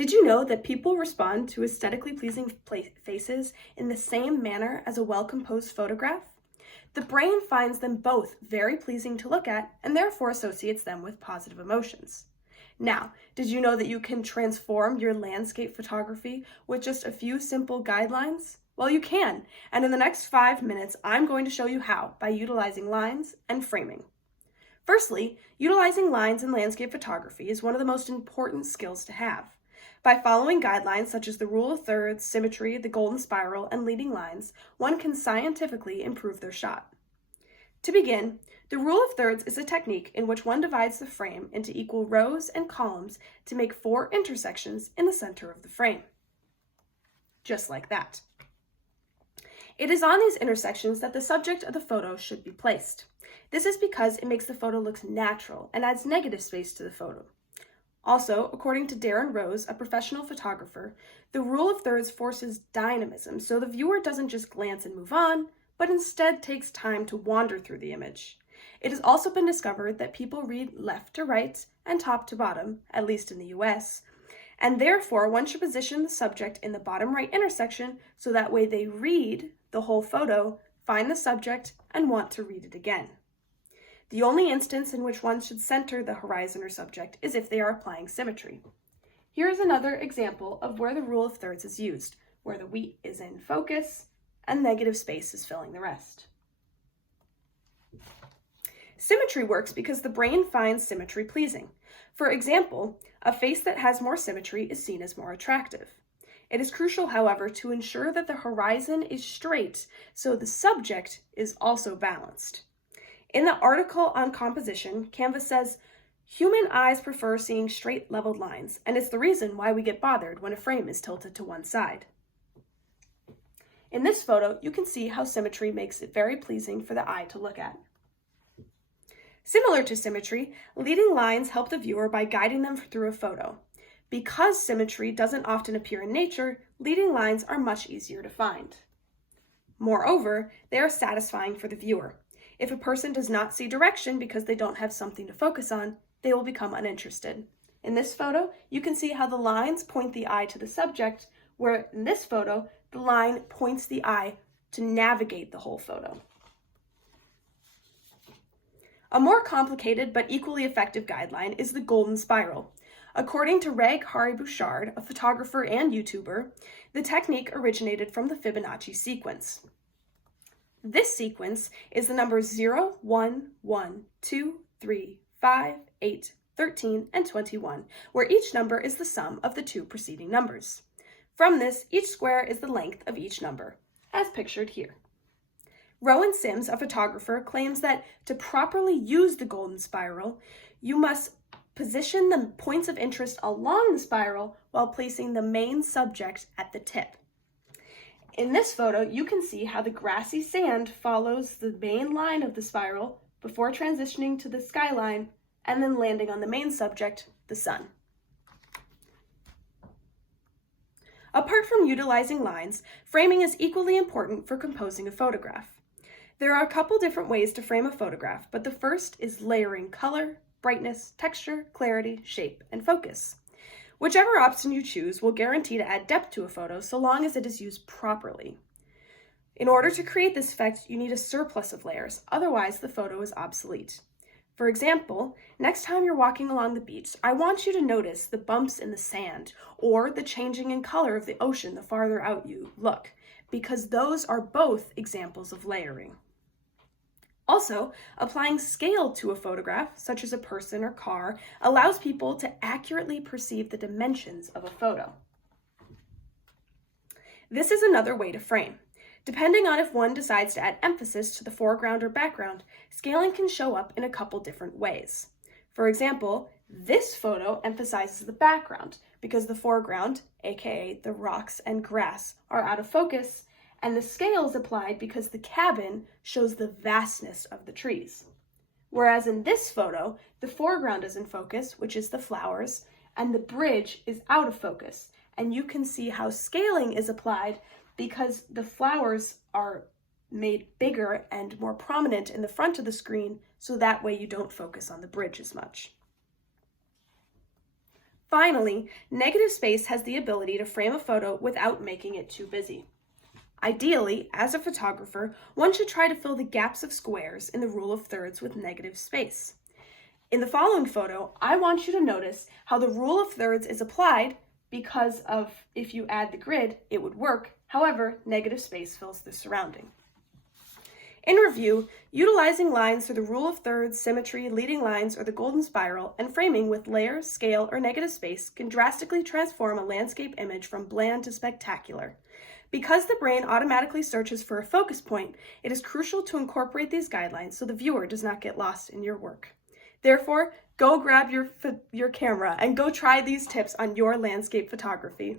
Did you know that people respond to aesthetically pleasing faces in the same manner as a well-composed photograph? The brain finds them both very pleasing to look at and therefore associates them with positive emotions. Now, did you know that you can transform your landscape photography with just a few simple guidelines? Well, you can, and in the next 5 minutes, I'm going to show you how by utilizing lines and framing. Firstly, utilizing lines in landscape photography is one of the most important skills to have. By following guidelines such as the rule of thirds, symmetry, the golden spiral, and leading lines, one can scientifically improve their shot. To begin, the rule of thirds is a technique in which one divides the frame into equal rows and columns to make 4 intersections in the center of the frame. Just like that. It is on these intersections that the subject of the photo should be placed. This is because it makes the photo look natural and adds negative space to the photo. Also, according to Darren Rose, a professional photographer, the rule of thirds forces dynamism, so the viewer doesn't just glance and move on, but instead takes time to wander through the image. It has also been discovered that people read left to right and top to bottom, at least in the US, and therefore one should position the subject in the bottom right intersection so that way they read the whole photo, find the subject, and want to read it again. The only instance in which one should center the horizon or subject is if they are applying symmetry. Here is another example of where the rule of thirds is used, where the wheat is in focus and negative space is filling the rest. Symmetry works because the brain finds symmetry pleasing. For example, a face that has more symmetry is seen as more attractive. It is crucial, however, to ensure that the horizon is straight so the subject is also balanced. In the article on composition, Canvas says, human eyes prefer seeing straight leveled lines, and it's the reason why we get bothered when a frame is tilted to one side. In this photo, you can see how symmetry makes it very pleasing for the eye to look at. Similar to symmetry, leading lines help the viewer by guiding them through a photo. Because symmetry doesn't often appear in nature, leading lines are much easier to find. Moreover, they are satisfying for the viewer. If a person does not see direction because they don't have something to focus on, they will become uninterested. In this photo, you can see how the lines point the eye to the subject, where in this photo, the line points the eye to navigate the whole photo. A more complicated but equally effective guideline is the golden spiral. According to Reg Hari-Bouchard, a photographer and YouTuber, the technique originated from the Fibonacci sequence. This sequence is the numbers 0, 1, 1, 2, 3, 5, 8, 13, and 21, where each number is the sum of the 2 preceding numbers. From this, each square is the length of each number, as pictured here. Rowan Sims, a photographer, claims that to properly use the golden spiral, you must position the points of interest along the spiral while placing the main subject at the tip. In this photo, you can see how the grassy sand follows the main line of the spiral before transitioning to the skyline and then landing on the main subject, the sun. Apart from utilizing lines, framing is equally important for composing a photograph. There are a couple different ways to frame a photograph, but the first is layering color, brightness, texture, clarity, shape, and focus. Whichever option you choose will guarantee to add depth to a photo so long as it is used properly. In order to create this effect, you need a surplus of layers, otherwise the photo is obsolete. For example, next time you're walking along the beach, I want you to notice the bumps in the sand or the changing in color of the ocean the farther out you look, because those are both examples of layering. Also, applying scale to a photograph, such as a person or car, allows people to accurately perceive the dimensions of a photo. This is another way to frame. Depending on if one decides to add emphasis to the foreground or background, scaling can show up in a couple different ways. For example, this photo emphasizes the background because the foreground, aka the rocks and grass, are out of focus, and the scale is applied because the cabin shows the vastness of the trees. Whereas in this photo, the foreground is in focus, which is the flowers, and the bridge is out of focus. And you can see how scaling is applied because the flowers are made bigger and more prominent in the front of the screen, so that way you don't focus on the bridge as much. Finally, negative space has the ability to frame a photo without making it too busy. Ideally, as a photographer, one should try to fill the gaps of squares in the rule of thirds with negative space. In the following photo, I want you to notice how the rule of thirds is applied because of if you add the grid, it would work. However, negative space fills the surrounding. In review, utilizing lines through the rule of thirds, symmetry, leading lines, or the golden spiral, and framing with layers, scale, or negative space can drastically transform a landscape image from bland to spectacular. Because the brain automatically searches for a focus point, it is crucial to incorporate these guidelines so the viewer does not get lost in your work. Therefore, go grab your camera and go try these tips on your landscape photography.